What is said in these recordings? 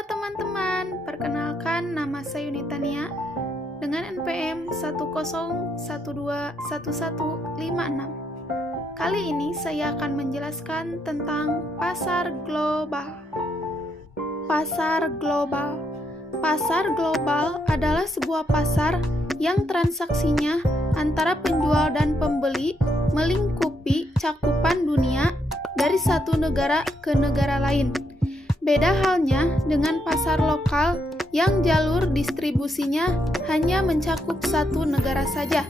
Halo teman-teman, perkenalkan nama saya Yunitania dengan NPM 101211156. Kali ini saya akan menjelaskan tentang pasar global. Pasar global. Pasar global adalah sebuah pasar yang transaksinya antara penjual dan pembeli melingkupi cakupan dunia dari satu negara ke negara lain. Beda halnya dengan pasar lokal yang jalur distribusinya hanya mencakup satu negara saja.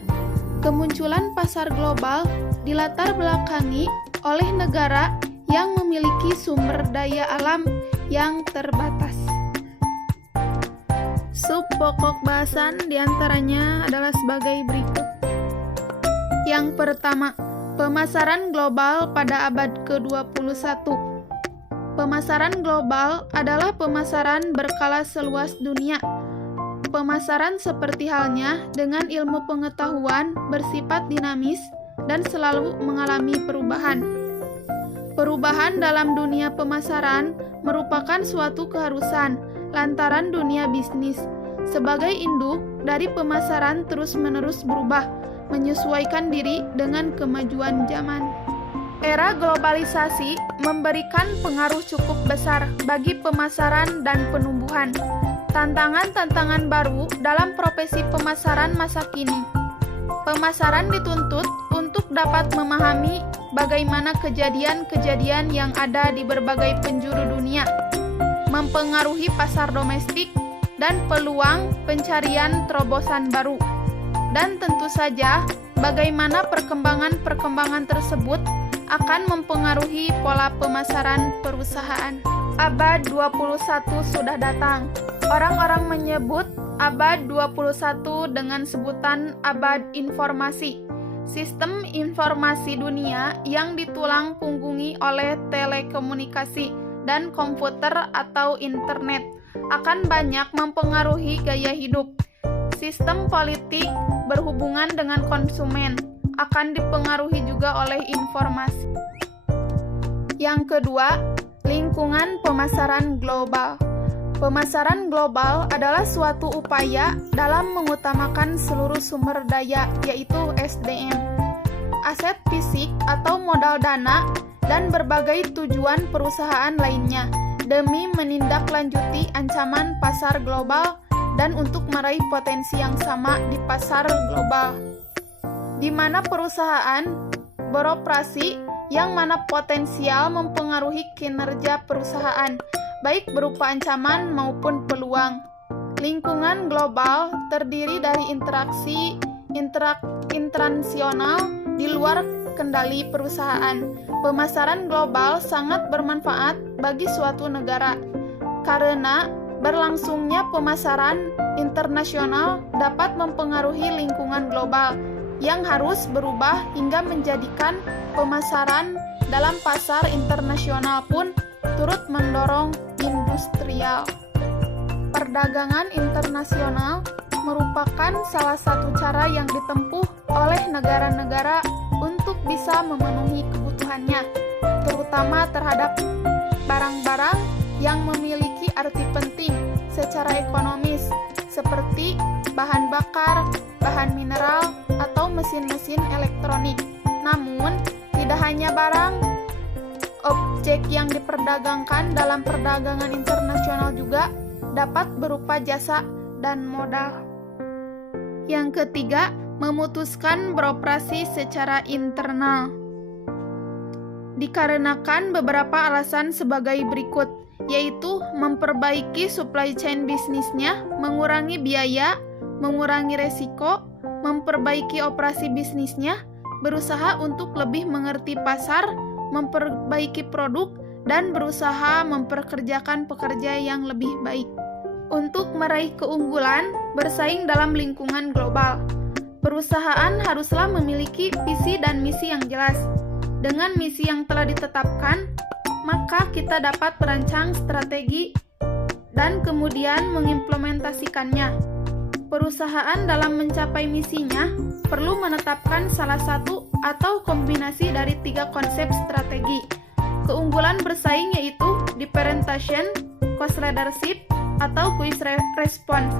Kemunculan pasar global dilatar belakangi oleh negara yang memiliki sumber daya alam yang terbatas. Sub pokok bahasan diantaranya adalah sebagai berikut. Yang pertama, pemasaran global pada abad ke-21. Pemasaran global adalah pemasaran berskala seluas dunia. Pemasaran seperti halnya dengan ilmu pengetahuan bersifat dinamis dan selalu mengalami perubahan. Perubahan dalam dunia pemasaran merupakan suatu keharusan lantaran dunia bisnis sebagai induk dari pemasaran terus-menerus berubah, menyesuaikan diri dengan kemajuan zaman. Era globalisasi memberikan pengaruh cukup besar bagi pemasaran dan penumbuhan. Tantangan-tantangan baru dalam profesi pemasaran masa kini. Pemasaran dituntut untuk dapat memahami bagaimana kejadian-kejadian yang ada di berbagai penjuru dunia, mempengaruhi pasar domestik, dan peluang pencarian terobosan baru. Dan tentu saja, bagaimana perkembangan-perkembangan tersebut akan mempengaruhi pola pemasaran perusahaan. Abad 21 sudah datang. Orang-orang menyebut abad 21 dengan sebutan abad informasi. Sistem informasi dunia yang ditulang punggungi oleh telekomunikasi dan komputer atau internet akan banyak mempengaruhi gaya hidup. Sistem politik berhubungan dengan konsumen akan dipengaruhi juga oleh informasi. Yang kedua, lingkungan pemasaran global. Pemasaran global adalah suatu upaya dalam mengutamakan seluruh sumber daya, yaitu SDM, aset fisik atau modal dana, dan berbagai tujuan perusahaan lainnya, demi menindaklanjuti ancaman pasar global dan untuk meraih potensi yang sama di pasar global, di mana perusahaan beroperasi yang mana potensial mempengaruhi kinerja perusahaan, baik berupa ancaman maupun peluang. Lingkungan global terdiri dari interaksi internasional di luar kendali perusahaan. Pemasaran global sangat bermanfaat bagi suatu negara karena berlangsungnya pemasaran internasional dapat mempengaruhi lingkungan global yang harus berubah hingga menjadikan pemasaran dalam pasar internasional pun turut mendorong industrial. Perdagangan internasional merupakan salah satu cara yang ditempuh oleh negara-negara untuk bisa memenuhi kebutuhannya, terutama terhadap barang-barang yang memiliki arti penting secara ekonomis, seperti bahan bakar, bahan mineral, atau mesin-mesin elektronik. Namun, tidak hanya barang, objek yang diperdagangkan dalam perdagangan internasional juga dapat berupa jasa dan modal. Yang ketiga, memutuskan beroperasi secara internal. Dikarenakan beberapa alasan sebagai berikut, yaitu memperbaiki supply chain bisnisnya, mengurangi biaya, mengurangi resiko, memperbaiki operasi bisnisnya, berusaha untuk lebih mengerti pasar, memperbaiki produk, dan berusaha memperkerjakan pekerja yang lebih baik. Untuk meraih keunggulan, bersaing dalam lingkungan global, perusahaan haruslah memiliki visi dan misi yang jelas. Dengan misi yang telah ditetapkan, maka kita dapat merancang strategi dan kemudian mengimplementasikannya. Perusahaan dalam mencapai misinya perlu menetapkan salah satu atau kombinasi dari 3 konsep strategi. Keunggulan bersaing yaitu differentiation, cost leadership atau quick response.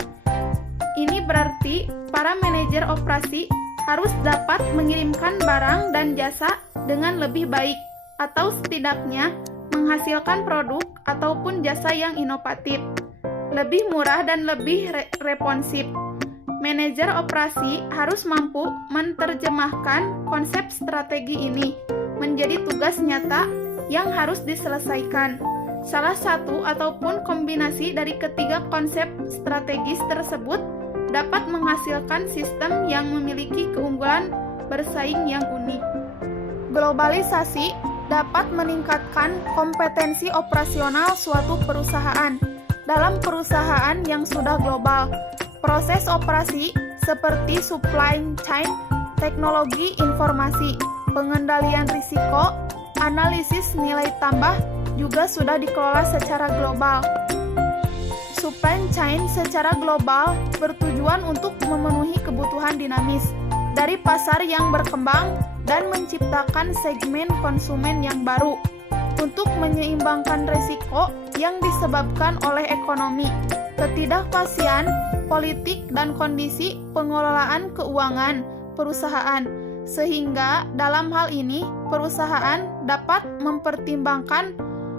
Ini berarti para manajer operasi harus dapat mengirimkan barang dan jasa dengan lebih baik atau setidaknya menghasilkan produk ataupun jasa yang inovatif, lebih murah dan lebih responsif. Manajer operasi harus mampu menerjemahkan konsep strategi ini menjadi tugas nyata yang harus diselesaikan. Salah satu ataupun kombinasi dari ketiga konsep strategis tersebut dapat menghasilkan sistem yang memiliki keunggulan bersaing yang unik. Globalisasi dapat meningkatkan kompetensi operasional suatu perusahaan. Dalam perusahaan yang sudah global, proses operasi seperti supply chain, teknologi informasi, pengendalian risiko, analisis nilai tambah juga sudah dikelola secara global. Supply chain secara global bertujuan untuk memenuhi kebutuhan dinamis dari pasar yang berkembang dan menciptakan segmen konsumen yang baru untuk menyeimbangkan risiko yang disebabkan oleh ekonomi, ketidakpastian, politik, dan kondisi pengelolaan keuangan perusahaan, sehingga dalam hal ini perusahaan dapat mempertimbangkan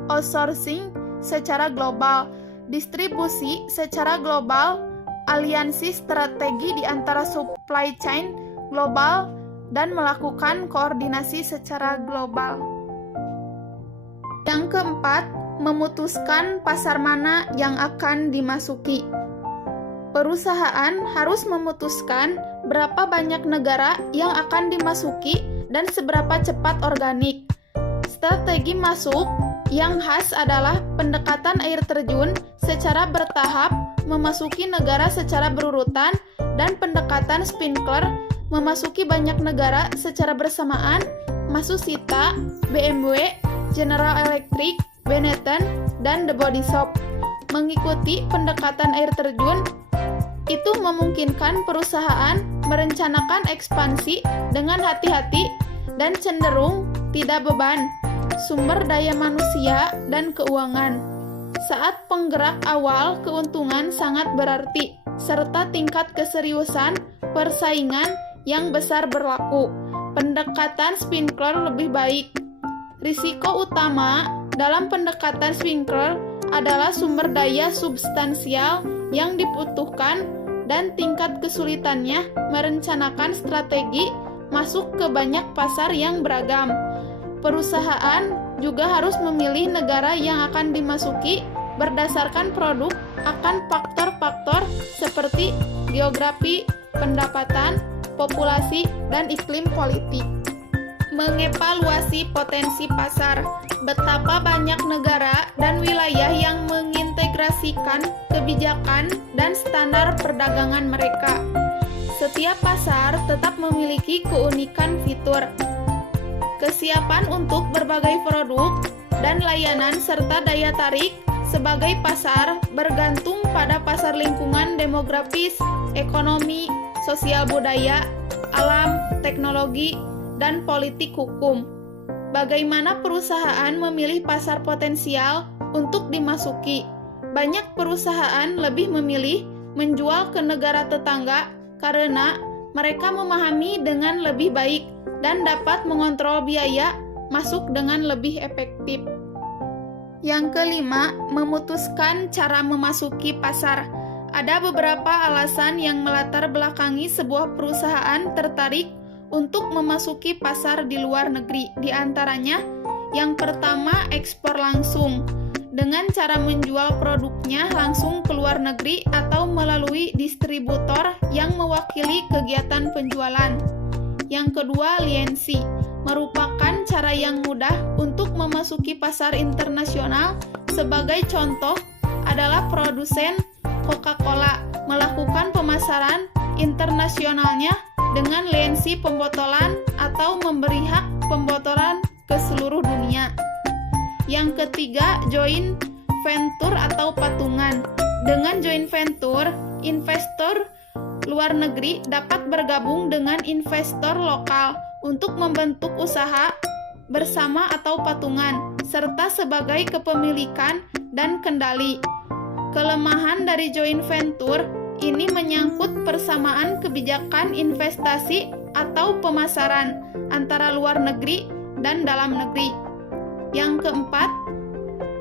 outsourcing secara global, distribusi secara global, aliansi strategi di antara supply chain global, dan melakukan koordinasi secara global. Yang keempat, memutuskan pasar mana yang akan dimasuki. Perusahaan harus memutuskan berapa banyak negara yang akan dimasuki dan seberapa cepat organik. Strategi masuk yang khas adalah pendekatan air terjun secara bertahap memasuki negara secara berurutan dan pendekatan sprinkler memasuki banyak negara secara bersamaan. Matsushita, BMW, General Electric, Benetton, dan The Body Shop. Mengikuti pendekatan air terjun itu memungkinkan perusahaan merencanakan ekspansi dengan hati-hati dan cenderung tidak beban sumber daya manusia dan keuangan. Saat penggerak awal, keuntungan sangat berarti, serta tingkat keseriusan persaingan yang besar berlaku. Pendekatan sprinkler lebih baik. Risiko utama dalam pendekatan sprinkler adalah sumber daya substansial yang dibutuhkan dan tingkat kesulitannya merencanakan strategi masuk ke banyak pasar yang beragam. Perusahaan juga harus memilih negara yang akan dimasuki berdasarkan produk akan faktor-faktor seperti geografi, pendapatan, populasi, dan iklim politik. Mengevaluasi potensi pasar. Betapa banyak negara dan wilayah yang mengintegrasikan kebijakan dan standar perdagangan mereka. Setiap pasar tetap memiliki keunikan fitur, kesiapan untuk berbagai produk dan layanan, serta daya tarik sebagai pasar bergantung pada pasar lingkungan demografis, ekonomi, sosial budaya, alam, teknologi, dan politik hukum. Bagaimana perusahaan memilih pasar potensial untuk dimasuki? Banyak perusahaan lebih memilih menjual ke negara tetangga karena mereka memahami dengan lebih baik dan dapat mengontrol biaya masuk dengan lebih efektif. Yang kelima, memutuskan cara memasuki pasar. Ada beberapa alasan yang melatar belakangi sebuah perusahaan tertarik untuk memasuki pasar di luar negeri. Di antaranya, yang pertama, ekspor langsung. Dengan cara menjual produknya langsung ke luar negeri atau melalui distributor yang mewakili kegiatan penjualan. Yang kedua, lisensi. Merupakan cara yang mudah untuk memasuki pasar internasional. Sebagai contoh adalah produsen Coca-Cola melakukan pemasaran internasionalnya dengan lisensi pembotolan atau memberi hak pembotolan ke seluruh dunia. Yang ketiga, joint venture atau patungan. Dengan joint venture, investor luar negeri dapat bergabung dengan investor lokal untuk membentuk usaha bersama atau patungan, serta sebagai kepemilikan dan kendali. Kelemahan dari joint venture ini menyangkut persamaan kebijakan investasi atau pemasaran antara luar negeri dan dalam negeri. Yang keempat,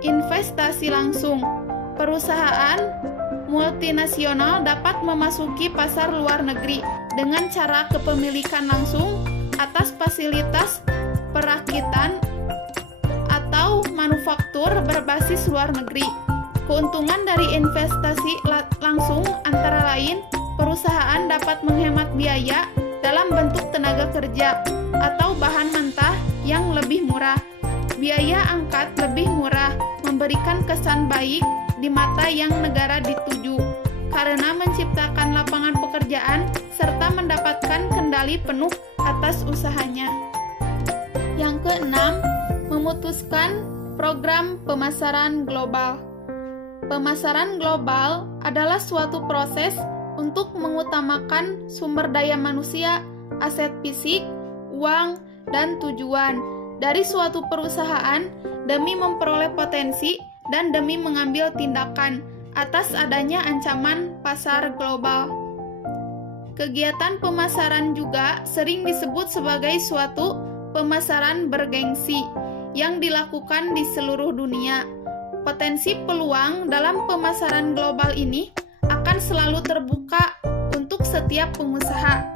investasi langsung. Perusahaan multinasional dapat memasuki pasar luar negeri dengan cara kepemilikan langsung atas fasilitas perakitan atau manufaktur berbasis luar negeri. Keuntungan dari investasi langsung antara lain, perusahaan dapat menghemat biaya dalam bentuk tenaga kerja atau bahan mentah yang lebih murah. Biaya angkat lebih murah, memberikan kesan baik di mata yang negara dituju, karena menciptakan lapangan pekerjaan serta mendapatkan kendali penuh atas usahanya. Yang keenam, memutuskan program pemasaran global. Pemasaran global adalah suatu proses untuk mengutamakan sumber daya manusia, aset fisik, uang, dan tujuan dari suatu perusahaan demi memperoleh potensi dan demi mengambil tindakan atas adanya ancaman pasar global. Kegiatan pemasaran juga sering disebut sebagai suatu pemasaran bergengsi yang dilakukan di seluruh dunia. Potensi peluang dalam pemasaran global ini akan selalu terbuka untuk setiap pengusaha.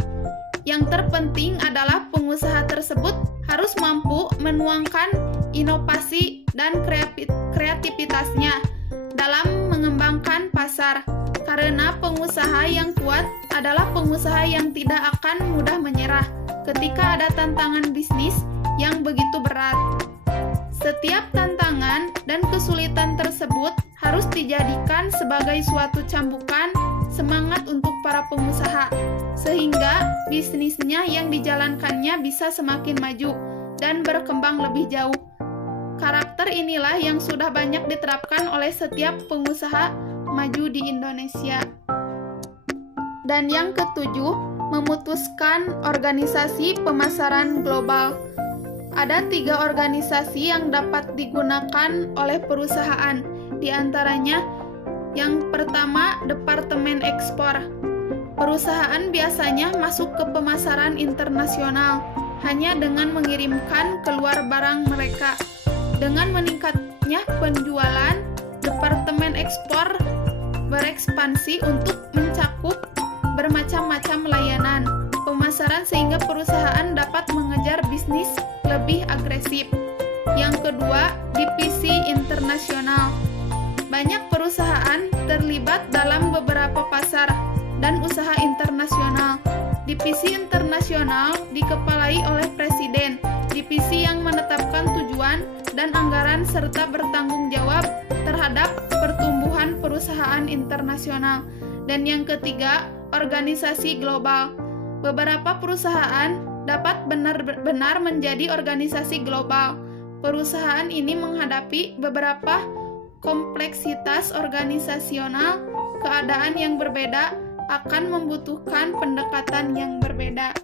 Yang terpenting adalah pengusaha tersebut harus mampu menuangkan inovasi dan kreativitasnya dalam mengembangkan pasar, karena pengusaha yang kuat adalah pengusaha yang tidak akan mudah menyerah ketika ada tantangan bisnis yang begitu berat. Setiap tantangan dan kesulitan tersebut harus dijadikan sebagai suatu cambukan semangat untuk para pengusaha, sehingga bisnisnya yang dijalankannya bisa semakin maju dan berkembang lebih jauh. Karakter inilah yang sudah banyak diterapkan oleh setiap pengusaha maju di Indonesia. Dan yang ketujuh, memutuskan organisasi pemasaran global. Ada 3 organisasi yang dapat digunakan oleh perusahaan, di antaranya yang pertama, Departemen Ekspor. Perusahaan biasanya masuk ke pemasaran internasional hanya dengan mengirimkan keluar barang mereka. Dengan meningkatnya penjualan, Departemen Ekspor berekspansi untuk mencakup bermacam-macam layanan pemasaran sehingga perusahaan dapat mengejar bisnis lebih agresif. Yang kedua, divisi internasional. Banyak perusahaan terlibat dalam beberapa pasar dan usaha internasional. Divisi internasional dikepalai oleh presiden, divisi yang menetapkan tujuan dan anggaran serta bertanggung jawab terhadap pertumbuhan perusahaan internasional. Dan yang ketiga, organisasi global. Beberapa perusahaan dapat benar-benar menjadi organisasi global. Perusahaan ini menghadapi beberapa kompleksitas organisasional, keadaan yang berbeda akan membutuhkan pendekatan yang berbeda.